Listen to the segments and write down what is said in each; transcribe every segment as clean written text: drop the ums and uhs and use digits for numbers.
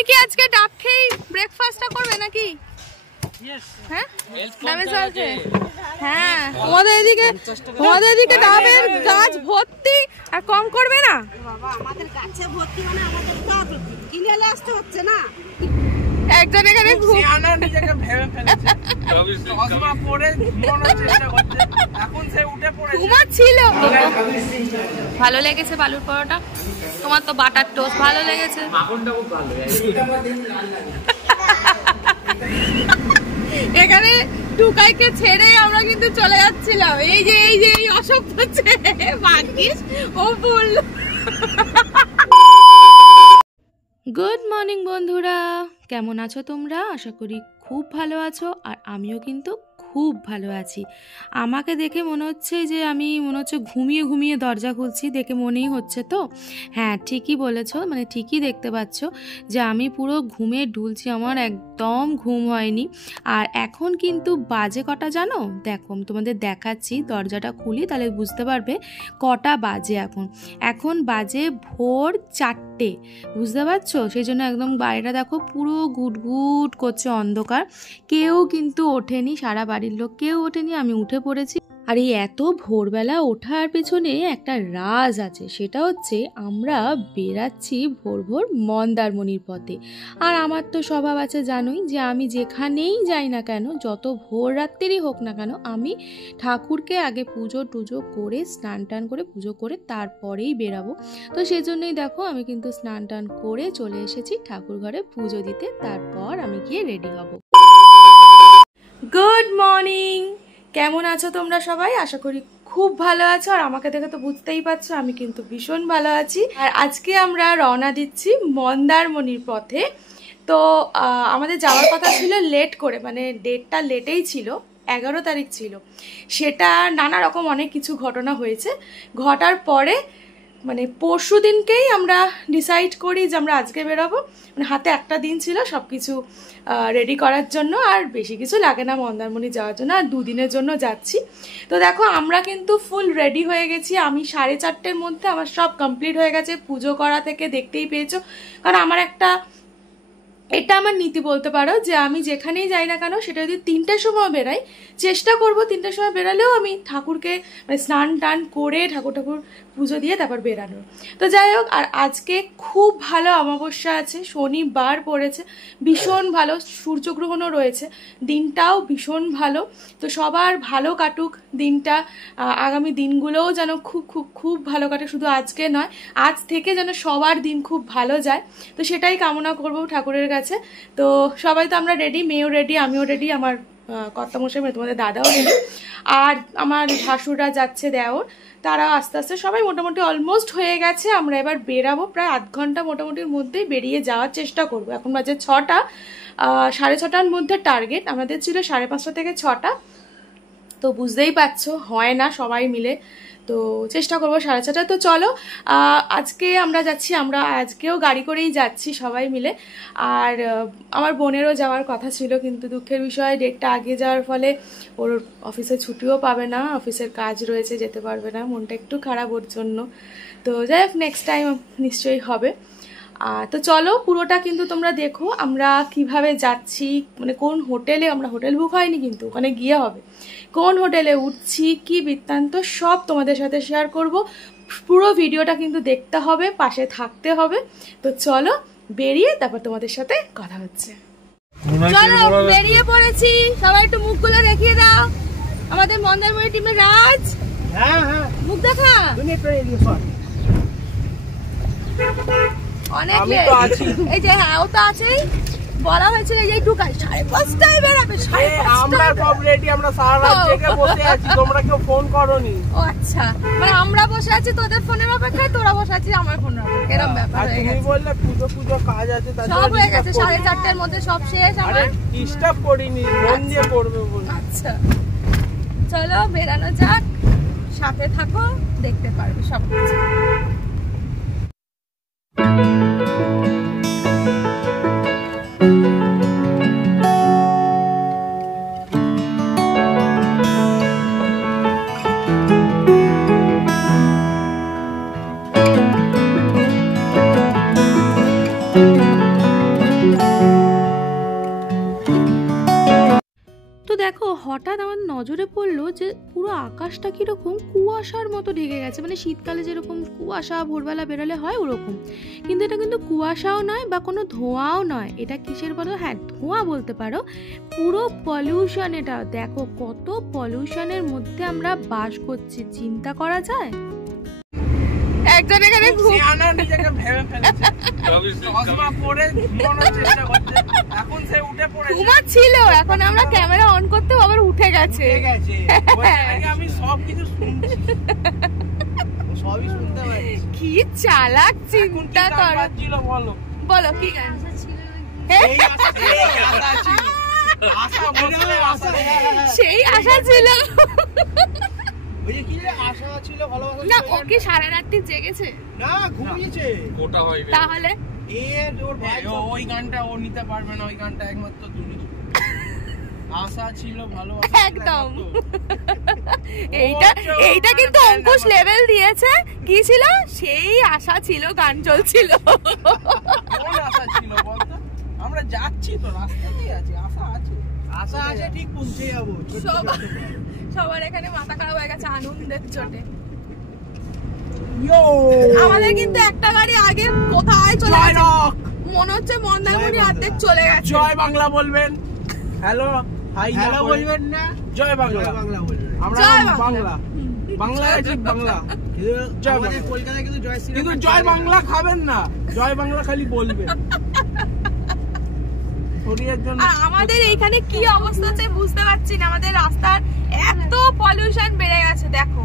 তুমি কি আজকে ডাব খেয়ে ব্রেকফাস্টটা করবে নাকি? হ্যাঁ হ্যাঁ, তোমাদের এদিকে ডাবের গাছ ভর্তি, আর কম করবে না? বাবা আমাদের গাছে ভর্তি মানে আমাদের তো কিনে আসতে হচ্ছে না। একজন এখানে ঘুমাচ্ছিল। ভালো লেগেছে বালুর পরোটা? তোমার তো বাটার টোস্ট ভালো লেগেছে। এখানে টুকাইকে ছেড়ে আমরা কিন্তু চলে যাচ্ছিলাম। এই যে এই অসভ্য ছেলে ভাগ্যিস ও বলল। গুড মর্নিং বন্ধুরা, কেমন আছো তোমরা? আশা করি খুব ভালো আছো, আর আমিও কিন্তু খুব ভালো আছি। আমাকে দেখে মনে হচ্ছে যে আমি ঘুমিয়ে ঘুমিয়ে দরজা খুলছি, দেখে মনেই হচ্ছে তো। হ্যাঁ, ঠিকই বলেছো, মানে ঠিকই দেখতে পাচ্ছ যে আমি পুরো ঘুমে ঢুলছি, আমার একদম ঘুম হয়নি। আর এখন কিন্তু বাজে কটা জানো? দেখো আমি তোমাদের দেখাচ্ছি, দরজাটা খুলি তাহলে বুঝতে পারবে কটা বাজে। এখন বাজে ভোর 4টে, বুঝতে পারছো? সেই জন্য একদম বাইরেটা দেখো পুরো গুটগুট করছে অন্ধকার, কেউ কিন্তু ওঠেনি, সারা বাড়ির লোক কেউ ওঠেনি, আমি উঠে পড়েছি। আর এই এত ভোরবেলা ওঠার পেছনে একটা রাজ আছে, সেটা হচ্ছে আমরা বেরাচ্ছি ভোর ভোর মন্দারমণির পথে। আর আমার তো স্বভাব আছে জানোই, যে আমি যেখানেই যাই না কেন, যত ভোর রাত্রিরই হোক না কেন, আমি ঠাকুরকে আগে পুজো টুজো করে স্নান টান করে পুজো করে তারপরেই বেরাবো। তো সেই জন্যই দেখো আমি কিন্তু স্নান টান করে চলে এসেছি ঠাকুর ঘরে পুজো দিতে, তারপর আমি গিয়ে রেডি হব। গুড মর্নিং, কেমন আছো তোমরা সবাই? আশা করি খুব ভালো আছো, আর আমাকে দেখে তো বুঝতেই পারছো আমি কিন্তু ভীষণ ভালো আছি। আর আজকে আমরা রওনা দিচ্ছি মন্দারমণির পথে। তো আমাদের যাওয়ার কথা ছিল লেট করে, মানে ডেটটা লেটেই ছিল, 11 তারিখ ছিল। সেটা নানা রকম অনেক কিছু ঘটনা হয়েছে, ঘটার পরে মানে পরশু দিনকেই আমরা ডিসাইড করি যে আমরা আজকে বেরোবো। মানে হাতে একটা দিন ছিল সব কিছু রেডি করার জন্য, আর বেশি কিছু লাগে না মন্দারমণি যাওয়ার জন্য, আর 2 দিনের জন্য যাচ্ছি। তো দেখো আমরা কিন্তু ফুল রেডি হয়ে গেছি। আমি 4:30-র মধ্যে আমার সব কমপ্লিট হয়ে গেছে, পুজো করা থেকে দেখতেই পেয়েছো। কারণ আমার এটা আমার নীতি বলতে পারো, যে আমি যেখানেই যাই না কেন সেটা যদি 3টের সময় বেরাই, চেষ্টা করব 3টের সময় বেরালেও আমি ঠাকুরকে মানে স্নান টান করে ঠাকুর পুজো দিয়ে তারপর বেরানোর। তো যাই হোক, আর আজকে খুব ভালো অমাবস্যা আছে, শনিবার পড়েছে, ভীষণ ভালো, সূর্যগ্রহণও রয়েছে, দিনটাও ভীষণ ভালো। তো সবার ভালো কাটুক দিনটা, আগামী দিনগুলোও যেন খুব খুব খুব ভালো কাটে, শুধু আজকে নয়, আজ থেকে যেন সবার দিন খুব ভালো যায়। তো সেটাই কামনা করব ঠাকুরের কাছে। তো সবাই তো আমরা রেডি, মেয়েও রেডি, আমিও রেডি, আমার কর্তামশাই মানে তোমাদের দাদাও রেডি, আর আমার ভাসুররা যাচ্ছে, দেওর, তারা আস্তে আস্তে সবাই মোটামুটি অলমোস্ট হয়ে গেছে। আমরা এবার বেরাবো, প্রায় আধ ঘন্টা মোটামুটির মধ্যেই বেরিয়ে যাওয়ার চেষ্টা করব। এখন বাজে 6টা, 6:30-র মধ্যে টার্গেট আমাদের ছিল, 5:30 থেকে 6টা। তো বুঝতেই পারছো হয় না সবাই মিলে, তো চেষ্টা করবো 6:30। তো চলো আজকে আমরা যাচ্ছি, আমরা আজকেও গাড়ি করেই যাচ্ছি সবাই মিলে। আর আমার বোনেরও যাওয়ার কথা ছিল, কিন্তু দুঃখের বিষয় ডেটটা আগে যাওয়ার ফলে ওর অফিসে ছুটিও পাবে না, অফিসের কাজ রয়েছে, যেতে পারবে না, মনটা একটু খারাপ ওর জন্য। তো যাই হোক, নেক্সট টাইম নিশ্চয়ই হবে। তো চলো পুরোটা কিন্তু তোমরা দেখো আমরা কিভাবে যাচ্ছি, মানে কোন হোটেলে, আমরা হোটেল বুক হয়নি কিন্তু ওখানে গিয়ে হবে, কোন হোটেলে উঠছি, কি বৃত্তান্ত সব তোমাদের সাথে শেয়ার করব। পুরো ভিডিওটা কিন্তু দেখতে হবে, পাশে থাকতে হবে। তো চলো বেরিয়ে তারপর তোমাদের সাথে কথা হচ্ছে। চলো বেরিয়ে পড়েছি, সবাই একটু মুখগুলো দেখিয়ে দাও। আমাদের মন্দারমণি টিমের রাজ, হ্যাঁ হ্যাঁ মুখ দেখা, অনেক এই যে হ্যাঁ ও তো আছেই, বলা হয়েছিল যে টুকাই 5:30টায় বেরাবে, 5:30 আমরা সব রেডি, আমরা সারা রাত জেগে বসে আছি, তোমরা কেউ ফোন করোনি। ও আচ্ছা, মানে আমরা বসে আছি তোদের ফোনের অপেক্ষায়, তোরা বসে আছিস আমার ফোনের অপেক্ষায়, এরকম ব্যাপার হয়ে গেছে। তুমি বললে পুজো কাজ আছে, তাই সব হয়ে গেছে, 4:30-র মধ্যে সব শেষ। আমার ডিস্টার্ব করিনি, মন দিয়ে করবে বলে। আচ্ছা চলো বেরানো যাক, সাথে থাকো, দেখতে পারবে সব কিছু। হঠাৎ আমার নজরে পড়লো যে পুরো আকাশটা কিরকম কুয়াশার মতো ঢেকে গেছে, মানে শীতকালে যেরকম কুয়াশা ভোরবেলা বেরোলে হয় ওরকম, কিন্তু এটা কিন্তু কুয়াশাও নয় বা কোনো ধোঁয়াও নয়। এটা কিসের বলো? হ্যাঁ, ধোঁয়া বলতে পারো, পুরো পলিউশন। এটা দেখো কত পলিউশনের মধ্যে আমরা বাস করছি, চিন্তা করা যায়? একজন এখানে নিজেকে ভেবে ফেলেছে, চশমা পরে ঘুমানোর চেষ্টা করছে, এখন সে উঠে পড়েছে। ঘুমাচ্ছিল, এখন আমরা ক্যামেরা অন করতে আবার উঠে গেছে। আমি সবকিছু শুনছি, সবই শুনতে পাচ্ছি। কি চালাক, চিন্তা করো। বলো বলো কি গান সেই আশা ছিল না? ও কি সারা রাত্রি জেগেছে? না, ঘুমিয়েছে। তাহলে ওই গানটা ও নিতে পারবে না, ওই গানটা একমাত্র তুমি। আশা ছিল ভালোবাসা, একদম। এইটা কিন্তু অঙ্কুশ লেভেল দিয়েছে। কি ছিল? সেই আশা ছিল, গান চলছিল। কোন আশা ছিল বলতো? আমরা যাচ্ছি তো, রাস্তাতেই আছি, আশা আছে, আশা আছে, ঠিক পৌঁছে যাবো। সবার এখানে মাথা খারাপ হয়ে গেছে আনন্দের চোটে। ইয়ো, আমাদের কিন্তু একটা গাড়ি আগে কোথায় চলে গেছে মনে হচ্ছে, মন্দারমণি অর্ধেক চলে গেছে। জয় বাংলা বলবেন। হ্যালো হাই, হ্যালো বলবেন না, জয় বাংলা বলবেন। আমরা বাংলা বাংলা আছি, বাংলা। জয় বাংলা। কলকাতায় কিন্তু জয় শ্রী, কিন্তু জয় বাংলা খাবেন না, জয় বাংলা খালি বলবেন। আমাদের এইখানে কি অবস্থা হচ্ছে বুঝতে পারছি না। আমাদের রাস্তার এত পলিউশন বেড়ে গেছে, দেখো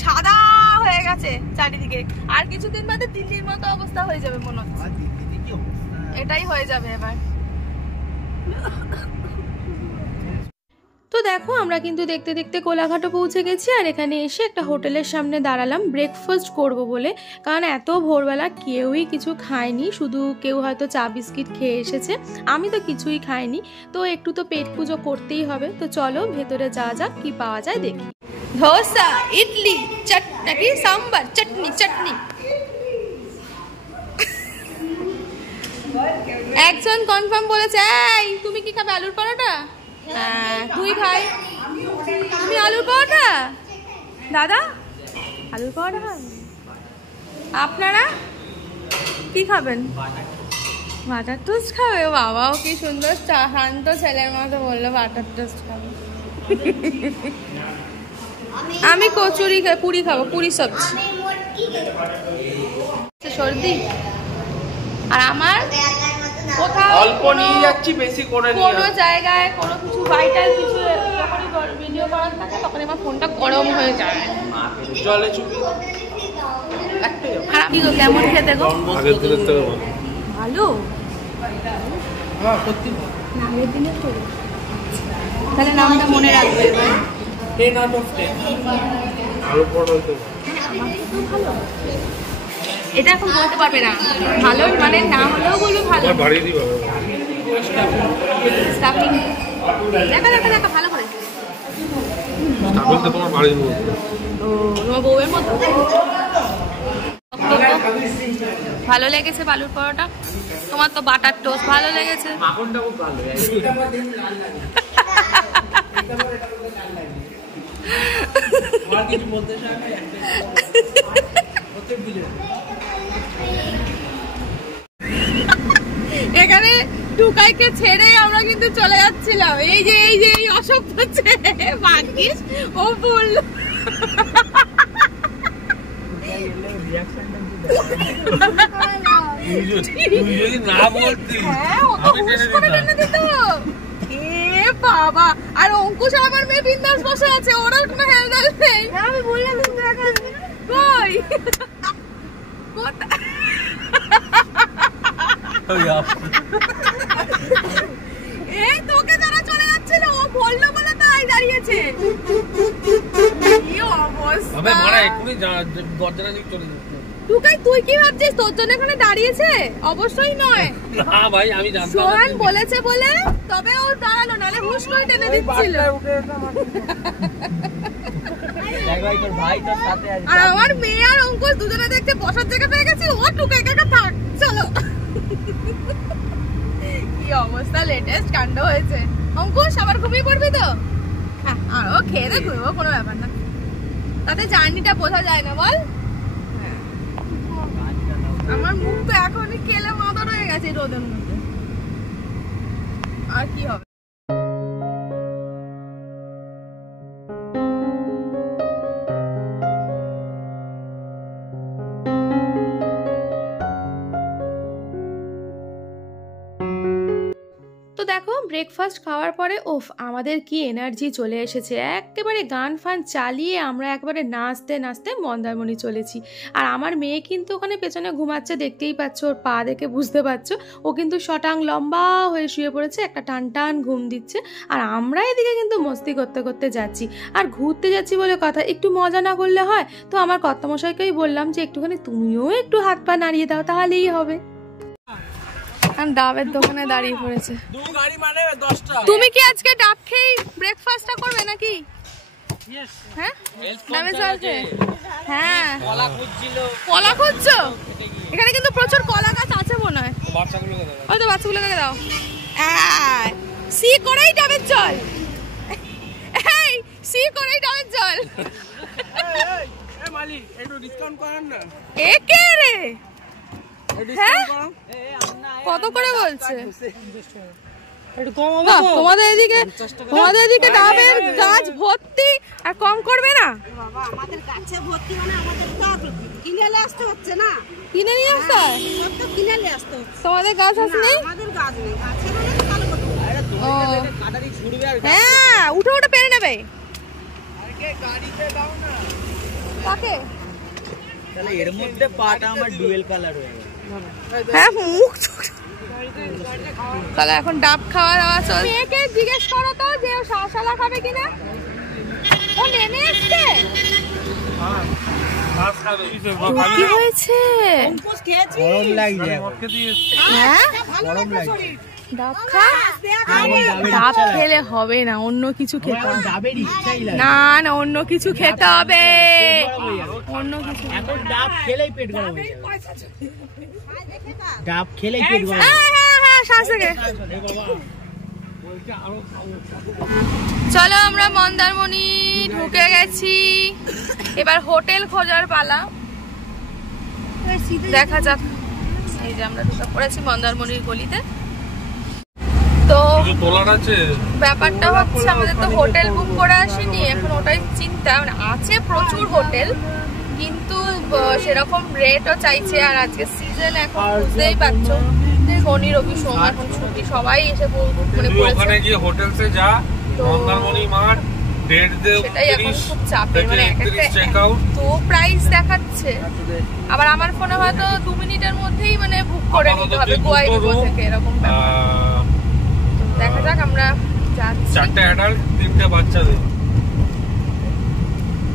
সাদা হয়ে গেছে চারিদিকে। আর কিছুদিন বাদে দিল্লির মতো অবস্থা হয়ে যাবে মনে হচ্ছে। এটাই হয়ে যাবে এবার। তো দেখো আমরা কিন্তু দেখতে দেখতে কোলাঘাটও পৌঁছে গেছি, আর এখানে এসে একটা হোটেলের সামনে দাঁড়ালাম ব্রেকফাস্ট করব বলে। কারণ এত ভোরবেলা কেউই কিছু খায়নি, শুধু কেউ হয়তো চা বিস্কিট খেয়ে এসেছে, আমি তো কিছুই খাইনি। তো একটু তো পেট পুজো করতেই হবে। তো চলো ভেতরে যাওয়া যাক, কি পাওয়া যায় দেখি। ধোসা, ইডলি, চাটনি, সাম্বার, চাটনি চাটনি। একজন কনফার্ম বলেছে, এই তুমি কি খাবে? আলুর পরোটা? হ্যাঁ, তুই খাই। তুমি আলুর পরোটা? দাদা আলুর পরোটা খাবেন? আপনারা কি খাবেন? বাটার টোস্ট খাবে? বাবাও কি সুন্দর শান্ত ছেলের মতো বললো বাটার টোস্ট খাবে। আমি কচুরি খাই, পুরি খাবো, পুরি সবজি। সর্দি। আর আমার কোথাও অল্প নিয়ে যাচ্ছি, বেশি করে নিয়ে কোনো জায়গায় কোনো কিছু ভাইটাল কিছু যখনই ভিডিও করার থাকে তখন আমার ফোনটা গরম হয়ে যায়। জলে চুপি কি গো, কেমন খেতে গো? ভালো। হ্যাঁ সত্যি, আগের দিনে তো তাহলে নামটা মনে রাখবে এবার। 10 out of 10। আলু পরোটা তো ভালো। এটা এখন বলতে পারবে না ভালো, মানে না হলেও বলবে ভালো। বাড়িয়ে দিবা স্টাফিং দেখা দেখা দেখা ভালো করে। স্টাফিং তো তোমার বাড়িয়ে দেবো। ও তোমার বউয়ের মতো। ভালো লেগেছে আলুর পরোটা? তোমার তো বাটার টোস্ট ভালো লেগেছে। মাখনটা খুব ভালো। আর কিছু বলতে চাই না, এখানে টুকাইকে ছেড়ে আমরা কিন্তু চলে যাচ্ছিলাম। এই যে এই অসভ্য ছেলে ভাগ্যিস ও বললো। বাবা, আর অঙ্কুশ আমার মেয়ে বিন্দাস বসে আছে, ওরা কোনো হ্যান্ডেল নেই। আমি বললাম কই এই তোকে যারা চলে যাচ্ছিল ও বললো বলে তাই দাঁড়িয়েছে। কি অবস্থা! টুকাই তুই কি ভাবছিস তোর জন্য এখানে দাঁড়িয়েছে? অবশ্যই নয়। না ভাই, আমি জানতাম সোহান বলেছে বলে তবে ও দাঁড়ালো, নাহলে হুশ করে টেনে দিচ্ছিল। আর আমার মেয়ে আর অঙ্কুশ দুজনে দেখতে বসার জায়গা পেয়ে গেছে, ও টুকাই কাকা থাক চলো। কি অবস্থা, লেটেস্ট কাণ্ড হয়েছে। অঙ্কুশ আবার ঘুমিয়ে পড়বি তো? আরো খেয়ে দে, ঘুরবো, কোনো ব্যাপার না, তাতে জার্নিটা বোঝা যায় না বল। আমার মুখ তো এখনই কেলে মাদর হয়ে গেছে রোদের মধ্যে, আর কি হবে। তো দেখো ব্রেকফাস্ট খাওয়ার পরে আমাদের কি এনার্জি চলে এসেছে, একেবারে গান ফান চালিয়ে আমরা একবারে নাচতে নাচতে মন্দারমণি চলেছি। আর আমার মেয়ে কিন্তু ওখানে পেছনে ঘুমাচ্ছে, দেখতেই পাচ্ছ, ওর পা দেখে বুঝতে পারছো, ও কিন্তু শটাং লম্বা হয়ে শুয়ে পড়েছে, একটা টান টান ঘুম দিচ্ছে। আর আমরা এদিকে কিন্তু মস্তি করতে করতে যাচ্ছি, আর ঘুরতে যাচ্ছি বলে কথা, একটু মজা না করলে হয়। তো আমার কর্তামশাইকেই বললাম যে একটুখানি তুমিও একটু হাত পা নাড়িয়ে দাও, তাহলেই হবে। ডাবের দোকানে দাঁড়িয়ে পড়েছে। তুমি কি আজকে ডাব খেয়ে ব্রেকফাস্টটা করবে নাকি? হ্যাঁ, ডাবের জল খেয়ে। হ্যাঁ, কলা খুঁজছো? এখানে কিন্তু প্রচুর কলা গাছ আছে মনে হয়। ওই তো বাচ্চাগুলোকে দাও। সি করেই ডাবের জল, সি করেই ডাবের জল। একে রে, কত করে বলছে? তোমাদের এদিকে ডাবের গাছ ভর্তি, আর কম করবে না? বাবা আমাদের গাছে ভর্তি মানে আমাদের তো কিনে নিয়ে আসতে হচ্ছে না, কিনে নিয়ে আসতে হয়? তো কিনে নিয়ে আসতে হচ্ছে। তোমাদের গাছ আছে নেই? আমাদের গাছ নেই, গাছে মানে ভালো কথা। হ্যাঁ, উঠে উঠে পেরে নেবে। কাকে? তাহলে এর মধ্যে পাটা আমার ডুয়েল কালার হয়ে গেল। হ্যাঁ, মুখ তাহলে এখন ডাব খাওয়া দাওয়া চলছে। মেয়েকে জিজ্ঞেস করো তো যে ও শাঁসালা খাবে কিনা, ও নেমে এসছে। কি হয়েছে? গরম লাগছে। হ্যাঁ, গরম লাগছে। ডাব খা। ডাব খেলে হবে না, অন্য কিছু খেতে হবে। ডাবের ইচ্ছাই লাগে না না, অন্য কিছু খেতে হবে, অন্য কিছু। এখন ডাব খেলেই পেট গরম হয়ে যাবে। ডাব খেলেই পেট গরম। হ্যাঁ, শ্বাস থেকে। চলো আমরা মন্দারমণি ঢুকে গেছি, এবার হোটেল খোঁজার পালা। দেখা যাক। এই যে আমরা ঢুকে পড়েছি মন্দারমণির গলিতে। তো ব্যাপারটা হচ্ছে আমাদের তো হোটেল বুক করে আসেনি, এখন ওটাই চিন্তা। মানে আছে প্রচুর হোটেল, কিন্তু সেরকম রেটও চাইছে। আর আজকে সিজন, এখন বুঝতেই পারছো, শনি রবি সোম এখন ছুটি, সবাই এসে মানে ওখানে গিয়ে হোটেলসে যা, মন্দারমণি মাঠ সেটাই এখন খুব চাপের, মানে তো প্রাইস দেখাচ্ছে। আবার আমার ফোনে হয়তো 2 মিনিটের মধ্যেই মানে বুক করে নিতে হবে গোয়াইডো থেকে, এরকম ব্যাপার। দেখা যাক, আমরা যাচ্ছি। 4টে অ্যাডাল্ট 3টে বাচ্চাদের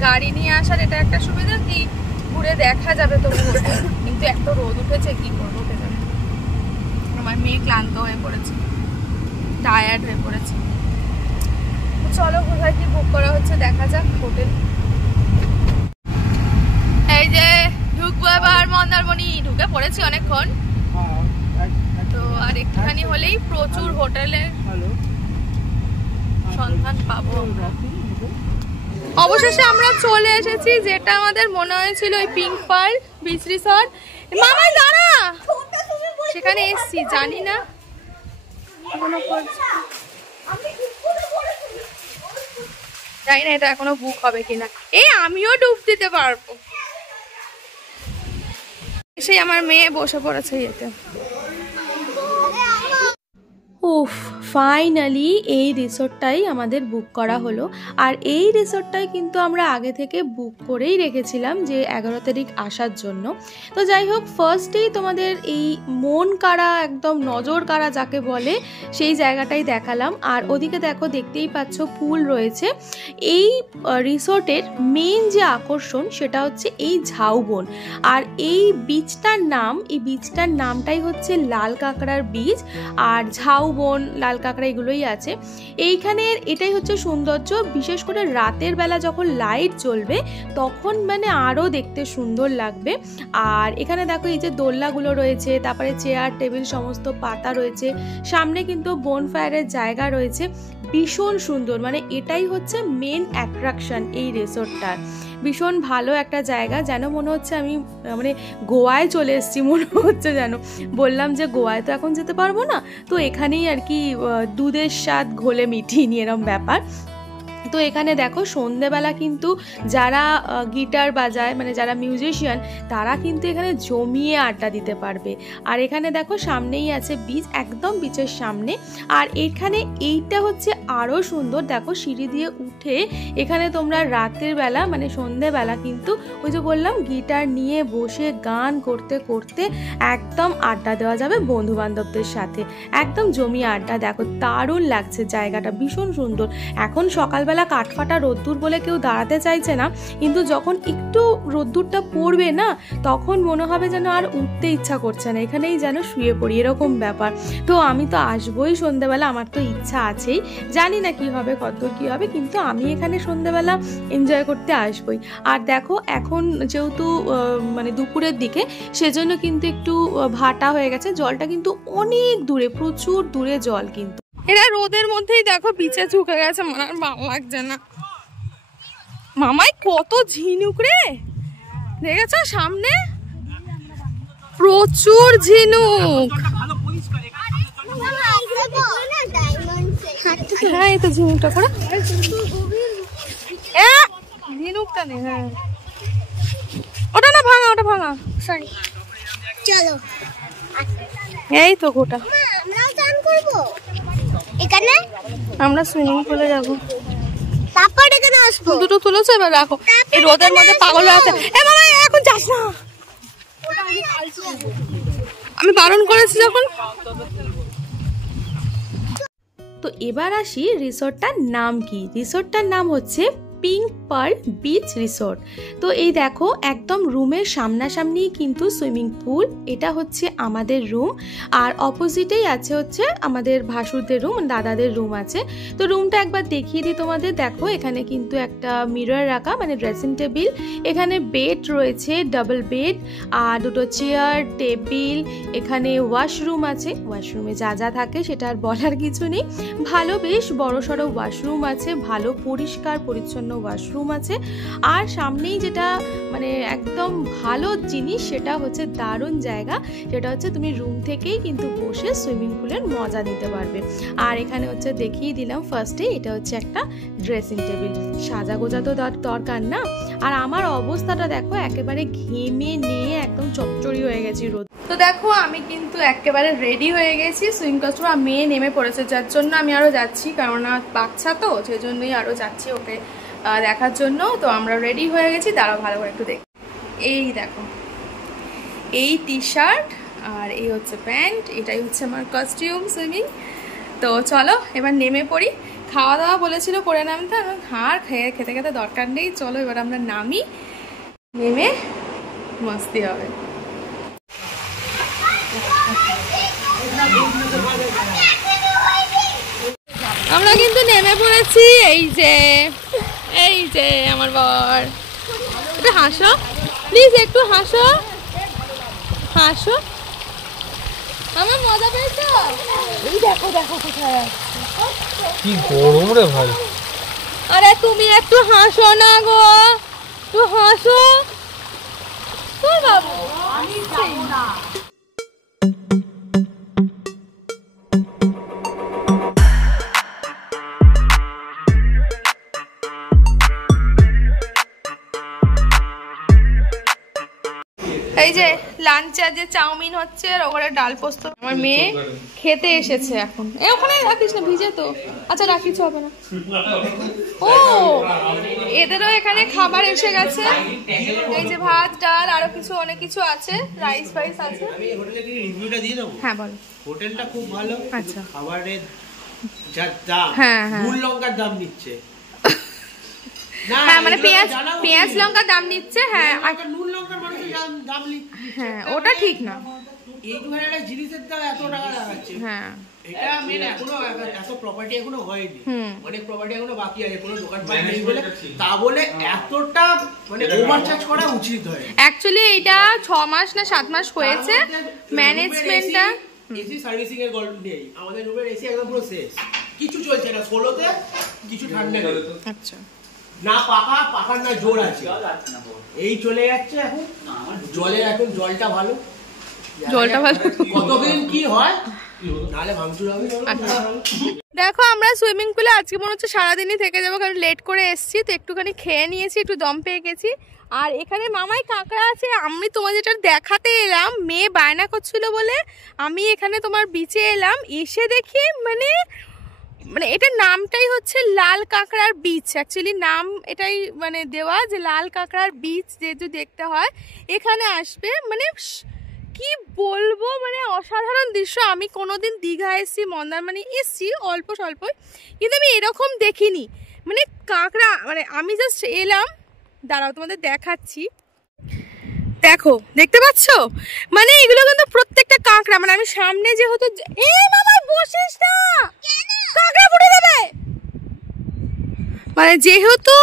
গাড়ি নিয়ে আসার এটা একটা সুবিধা কি ঘুরে দেখা যাবে তো, কিন্তু এত রোদ উঠেছে, কি করবো কে জানে। আমার মেয়ে ক্লান্ত হয়ে পড়েছে, টায়ার্ড হয়ে পড়েছে। চলো কোথায় কি বুক করা হচ্ছে দেখা যাক। হোটেল এই যে ঢুকবো এবার মন্দারমণি, ঢুকে পড়েছি অনেকক্ষণ। তো আর একটুখানি হলেই প্রচুর হোটেলের সন্ধান পাবো। অবশেষে আমরা চলে এসেছি, যেটা আমাদের মনে হয়েছিল ওই পিঙ্ক পার্ল বিচ রিসর্ট। মামা দাঁড়া, সেখানে এসছি, জানি না জানি না এটা এখনো বুক হবে কিনা। এই আমিও ডুব দিতে পারবো। সেই আমার মেয়ে বসে পড়েছে এতে। উফ, ফাইনালি এই রিসোর্টটাই আমাদের বুক করা হলো। আর এই রিসোর্টটাই কিন্তু আমরা আগে থেকে বুক করেই রেখেছিলাম যে 11 তারিখ আসার জন্য। তো যাই হোক, ফার্স্টেই তোমাদের এই মন কাড়া, একদম নজর কাড়া যাকে বলে, সেই জায়গাটাই দেখালাম। আর ওদিকে দেখো, দেখতেই পাচ্ছ ফুল রয়েছে। এই রিসোর্টের মেন যে আকর্ষণ সেটা হচ্ছে এই ঝাউবন। আর এই বীজটার নামটাই হচ্ছে লাল কাঁকড়ার বীজ। আর ঝাউবন, লাল কাঁকড়া এগুলোই আছে। এইখানের এটাই হচ্ছে সৌন্দর্য, বিশেষ করে রাতের বেলা যখন লাইট জ্বলবে তখন মানে আরও দেখতে সুন্দর লাগবে। আর এখানে দেখো এই যে দোলনাগুলো রয়েছে, তারপরে চেয়ার টেবিল সমস্ত পাতা রয়েছে, সামনে কিন্তু বনফায়ারের জায়গা রয়েছে, ভীষণ সুন্দর। মানে এটাই হচ্ছে মেন অ্যাট্রাকশন এই রিসোর্টটার। ভীষণ ভালো একটা জায়গা, যেন মনে হচ্ছে আমি মানে গোয়ায় চলে এসেছি মনে হচ্ছে। যেন বললাম যে গোয়ায় তো এখন যেতে পারবো না, তো এখানেই আর কি দুধের স্বাদ ঘোলে মিঠিয়ে নিয়ে এরম ব্যাপার। তো এখানে দেখো সন্ধেবেলা কিন্তু যারা গিটার বাজায়, মানে যারা মিউজিশিয়ান, তারা কিন্তু এখানে জমিয়ে আড্ডা দিতে পারবে। আর এখানে দেখো সামনেই আছে বিচ, একদম বিচের সামনে। আর এখানে এইটা হচ্ছে আরও সুন্দর, দেখো সিঁড়ি দিয়ে উঠে এখানে তোমরা রাতের বেলা মানে সন্ধেবেলা কিন্তু ওই যে বললাম গিটার নিয়ে বসে গান করতে করতে একদম আড্ডা দেওয়া যাবে বন্ধু বান্ধবদের সাথে, একদম জমিয়ে আড্ডা। দেখো দারুণ লাগছে জায়গাটা, ভীষণ সুন্দর। এখন সকালবেলা কাঠফাটা রোদ্দুর বলে কেউ দাঁড়াতে চাইছে না, কিন্তু যখন একটু রোদ্দুরটা পড়বে না তখন মনে হবে যেন আর উঠতে ইচ্ছা করছে না, এখানেই যেন শুয়ে পড়ি, এরকম ব্যাপার। তো আমি তো আসবোই সন্ধ্যেবেলা, আমার তো ইচ্ছা আছেই, জানি না কি হবে কত কি হবে, কিন্তু আমি এখানে সন্ধ্যেবেলা এনজয় করতে আসবোই। আর দেখো এখন যেহেতু মানে দুপুরের দিকে, সেজন্য কিন্তু একটু ভাটা হয়ে গেছে, জলটা কিন্তু অনেক দূরে, প্রচুর দূরে জল। কিন্তু এরা রোদের মধ্যেই দেখো বিচে ঝুঁকে গেছে, মনে আর ভালো লাগছে না। মামাই কত ঝিনুক রে, দেখেছ সামনে প্রচুর ঝিনুক। হ্যাঁ এই তো ঝিনুকটা করে, ঝিনুকটা নেই। হ্যাঁ ওটা না ভাঙা, ওটা ভাঙা, সরি চলো এই তো গোটা। আমরাও চান করব এখানে, আমরা সুইমিং পুলে যাবো, তারপর এখানে আসবো। দুটো তুলেছো, এবার রাখো। এই রোদের মধ্যে পাগল হয়ে আছে। এ মামা এখন যাস না, আমি বারণ করেছি যখন। তো এবার আসি রিসোর্টটার নাম কি। রিসোর্টটার নাম হচ্ছে পিঙ্ক পার্ল বিচ রিসোর্ট। তো এই দেখো একদম রুমের সামনাসামনি কিন্তু সুইমিং পুল, এটা হচ্ছে আমাদের রুম। আর অপোজিটেই আছে হচ্ছে আমাদের ভাসুরদের রুম, দাদাদের রুম আছে। তো রুমটা একবার দেখিয়ে দিই তোমাদের। দেখো এখানে কিন্তু একটা মিরর রাখা, মানে ড্রেসিং টেবিল, এখানে বেড রয়েছে, ডাবল বেড, আর দুটো চেয়ার টেবিল, এখানে ওয়াশরুম আছে। ওয়াশরুমে যা যা থাকে সেটা আর বলার কিছু নেই, ভালো বেশ বড় সড়ো ওয়াশরুম আছে, ভালো পরিষ্কার পরিচ্ছন্ন ওয়াশরুম আছে। আর সামনেই যেটা মানে একদম ভালো জিনিস, সেটা হচ্ছে দারুণ জায়গা, সেটা হচ্ছে তুমি রুম থেকেই কিন্তু বসে সুইমিং পুলের মজা নিতে পারবে। আর এখানে হচ্ছে দেখিয়ে দিলাম ফার্স্টে, এটা হচ্ছে একটা ড্রেসিং টেবিল, সাজা গোজা তো দরকার না। আর আমার অবস্থাটা দেখো, একেবারে ঘেমে নিয়ে একদম চচ্চড়ি হয়ে গেছি রোদ। তো দেখো আমি কিন্তু একেবারে রেডি হয়ে গেছি, সুইম কস্টিউম। আর মেয়ে নেমে পড়েছে, যার জন্য আমি আরও যাচ্ছি, কেননা বাচ্চা তো সেজন্যই আরও যাচ্ছি ওকে দেখার জন্য। তো আমরা রেডি হয়ে গেছি, দাঁড়াও ভালো করে একটু দেখ। এই দেখো এই টি শার্ট আর এই হচ্ছে প্যান্ট, এটাই হচ্ছে আমার কস্টিউম সুইমিং। তো চলো এবার নেমে পড়ি। খাওয়া দাওয়া বলেছিল করে নামতে, আর খেতে খেতে দরকার নেই, চলো এবার আমরা নামি, নেমে মস্তি হবে। আমরা কিন্তু নেমে পড়েছি, এই যে আমার বর। একটু হাসো প্লিজ, একটু হাসো হাসো, আমার মজা পেয়েছো? এই দেখো দেখো কোথায় কি গরম রে ভাই। আরে তুমি একটু হাসো না গো, একটু হাসো তোর বাবু। এই যে লাঞ্চে যে চাউমিন হচ্ছে, আর ওখানে ডাল পোস্ত। আমার মেয়ে খেতে এসেছে এখন। ওখানে রাখিস না, ভিজে তো। আচ্ছা রাখিস, হবে না। ও এদেরও এখানে খাবার এসে গেছে, এই যে ভাত ডাল আরো কিছু অনেক কিছু আছে, রাইস ফাইস আছে। আমি হোটেলে কি রিভিউটা দিয়ে দেবো? হ্যাঁ বল। হোটেলটা খুব ভালো। আচ্ছা খাবারের যা দাম, হ্যাঁ হ্যাঁ নুন লঙ্কার দাম নিচ্ছে। হ্যাঁ মানে পেঁয়াজ লঙ্কার দাম নিচ্ছে। হ্যাঁ নুন লঙ্কার মানুষের দাম হ্যাঁ ওটা ঠিক না, এই ধরনের জিনিসের দাম এত টাকা লাগাচ্ছে। হ্যাঁ এটা মেন এখনো এত প্রপার্টি এখনো হয়নি, অনেক প্রপার্টি এখনো বাকি আছে, কোনো দোকানপাট নেই বলে, তা বলে এতটা মানে ওভারচার্জ করা উচিত হয়। অ্যাকচুয়ালি এটা 6 মাস না 7 মাস হয়েছে ম্যানেজমেন্টটা। এসি সার্ভিসিং এর গল্প নেই, আমাদের রুমের এসি একদম পুরো শেষ, কিছু চলছে না, 16তে কিছু ঠান্ডা নেই। আচ্ছা, না পাখার না জোর আছে, এই চলে যাচ্ছে এখন। জলের এখন জলটা ভালো, কতদিন কি হয় নালে ভাঙচুর হবে। দেখো আমরা সুইমিং পুলে আজকে মনে হচ্ছে সারাদিনই থেকে যাবো, কারণ লেট করে এসেছি তো একটুখানি খেয়ে নিয়েছি, একটু দম পেয়ে গেছি। আর এখানে মামাই কাঁকড়া আছে, আমি তোমার যেটা দেখাতে এলাম, মেয়ে বায়না করছিল বলে আমি এখানে তোমার বিচে এলাম, এসে দেখি মানে এটার নামটাই হচ্ছে লাল কাঁকড়ার বীচ। অ্যাকচুয়ালি নাম এটাই মানে দেওয়া যে লাল কাঁকড়ার বীচ যেহেতু দেখতে হয় এখানে আসবে। মানে কি বলবো, মানে অসাধারণ দৃশ্য। আমি কোনোদিন দীঘা এসেছি, মন্দারমণি এসেছি অল্প স্বল্প, কিন্তু আমি এরকম দেখিনি। মানে কাঁকড়া, মানে আমি জাস্ট এলাম, দাঁড়াও তোমাদের দেখাচ্ছি, দেখো দেখতে পাচ্ছ, মানে এগুলো কিন্তু প্রত্যেকটা কাঁকড়া, মানে আমি সামনে যেহেতু বসিস না, কাঁকড়া ফুটে দেবে, মানে যেহেতু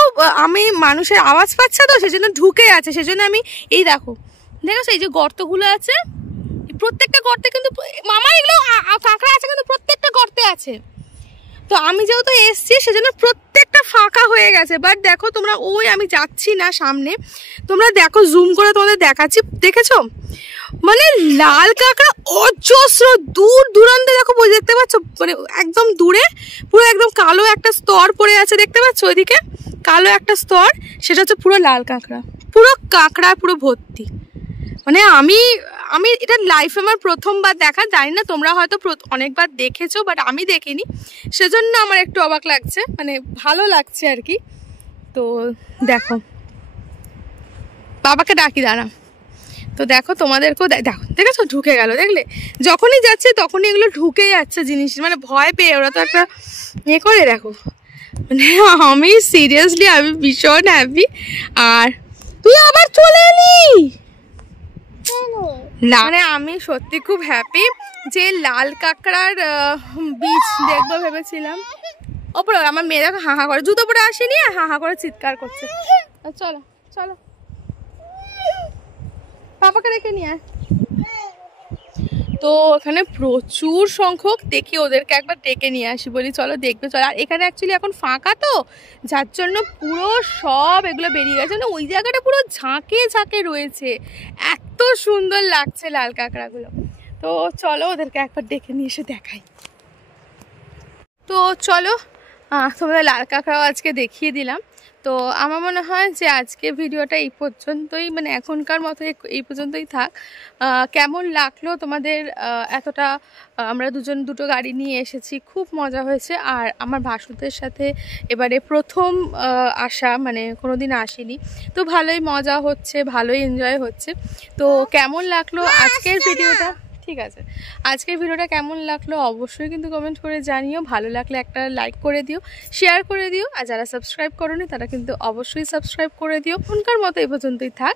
আমি মানুষের আওয়াজ পাচ্ছে তো সেজন্য ঢুকে আছে, সেজন্য আমি এই দেখো এই যে গর্তগুলো আছে, প্রত্যেকটা গর্তে কিন্তু মামা এগুলো কাঁকড়া আছে, কিন্তু প্রত্যেকটা গর্তে আছে। তো আমি যেহেতু এসছি সেজন্য প্রত্যেকটা ফাঁকা হয়ে গেছে। বাট দেখো তোমরা, ওই আমি যাচ্ছি না সামনে, তোমরা দেখো জুম করে তোমাদের দেখাচ্ছি, দেখেছো মানে লাল কাঁকড়া অজস্র, দূর দূরান্তে দেখো দেখতে পাচ্ছ, মানে একদম দূরে পুরো একদম কালো একটা স্তর পড়ে আছে, দেখতে পাচ্ছ ওইদিকে কালো একটা স্তর, সেটা হচ্ছে পুরো লাল কাঁকড়া, পুরো কাঁকড়া পুরো ভর্তি। মানে আমি এটা লাইফে আমার প্রথমবার দেখা, জানি না তোমরা হয়তো অনেকবার দেখেছো, বাট আমি দেখিনি, সেজন্য আমার একটু অবাক লাগছে, মানে ভালো লাগছে আর কি। তো দেখো বাবাকে ডাকি দাঁড়া, তো দেখো তোমাদেরকেও দেখো, দেখেছো ঢুকে গেল, দেখলে যখনই যাচ্ছে তখনই এগুলো ঢুকে যাচ্ছে জিনিস, মানে ভয় পেয়ে ওরা তো একটা ইয়ে করে। দেখো মানে আমি সিরিয়াসলি আমি ভীষণ হ্যাপি। আর তুই আবার চলে এলি না, মানে আমি সত্যি খুব হ্যাপি যে লাল কাঁকড়ার বীচ দেখবো ভেবেছিলাম। ওপরে আমার মেয়ে দেখো হাঁ করে, জুতো পরে আসেনি, হাঁ করে চিৎকার করছে। চলো চলো পাপাকে রেখে নিয়ে আয়। তো এখানে প্রচুর সংখ্যক, দেখি ওদেরকে একবার ডেকে নিয়ে আসি, বলি চলো দেখবে চলো। আর এখানে অ্যাকচুয়ালি এখন ফাঁকা তো, যার জন্য পুরো সব এগুলো বেরিয়ে গেছে, ওই জায়গাটা পুরো ঝাঁকে ঝাঁকে রয়েছে, এত সুন্দর লাগছে লাল কাঁকড়াগুলো। তো চলো ওদেরকে একবার ডেকে নিয়ে এসে দেখাই। তো চলো তোমাদের লাল কাঁকড়াও আজকে দেখিয়ে দিলাম। তো আমার মনে হয় যে আজকে ভিডিওটা এই পর্যন্তই, মানে এখনকার মতো এই পর্যন্তই থাক। কেমন লাগলো তোমাদের এতটা, আমরা দুটো গাড়ি নিয়ে এসেছি, খুব মজা হয়েছে। আর আমার ভাসুরদের সাথে এবারে প্রথম আসা, মানে কোনোদিন আসিনি, তো ভালোই মজা হচ্ছে, ভালোই এনজয় হচ্ছে। তো কেমন লাগলো আজকের ভিডিওটা, ঠিক আছে, আজকের ভিডিওটা কেমন লাগলো অবশ্যই কিন্তু কমেন্ট করে জানিও। ভালো লাগলে একটা লাইক করে দিও, শেয়ার করে দিও, আর যারা সাবস্ক্রাইব করোনি তারা কিন্তু অবশ্যই সাবস্ক্রাইব করে দিও। এখনকার মতো এই পর্যন্তই থাক,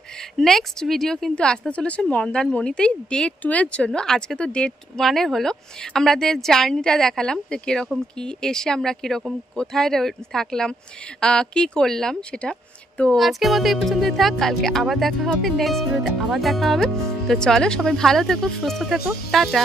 নেক্সট ভিডিও কিন্তু আসতে চলেছে মন্দারমণিতেই ডে 2 এর জন্য। আজকে তো ডে 1 এর হলো, আমাদের জার্নিটা দেখালাম যে কীরকম কি এসে আমরা কীরকম কোথায় থাকলাম, কি করলাম সেটা। তো আজকের মতো এই পর্যন্তই থাক, কালকে আবার দেখা হবে, নেক্সট ভিডিওতে আবার দেখা হবে। তো চলো সবাই ভালো থেকো, সুস্থ থেকো, টাটা।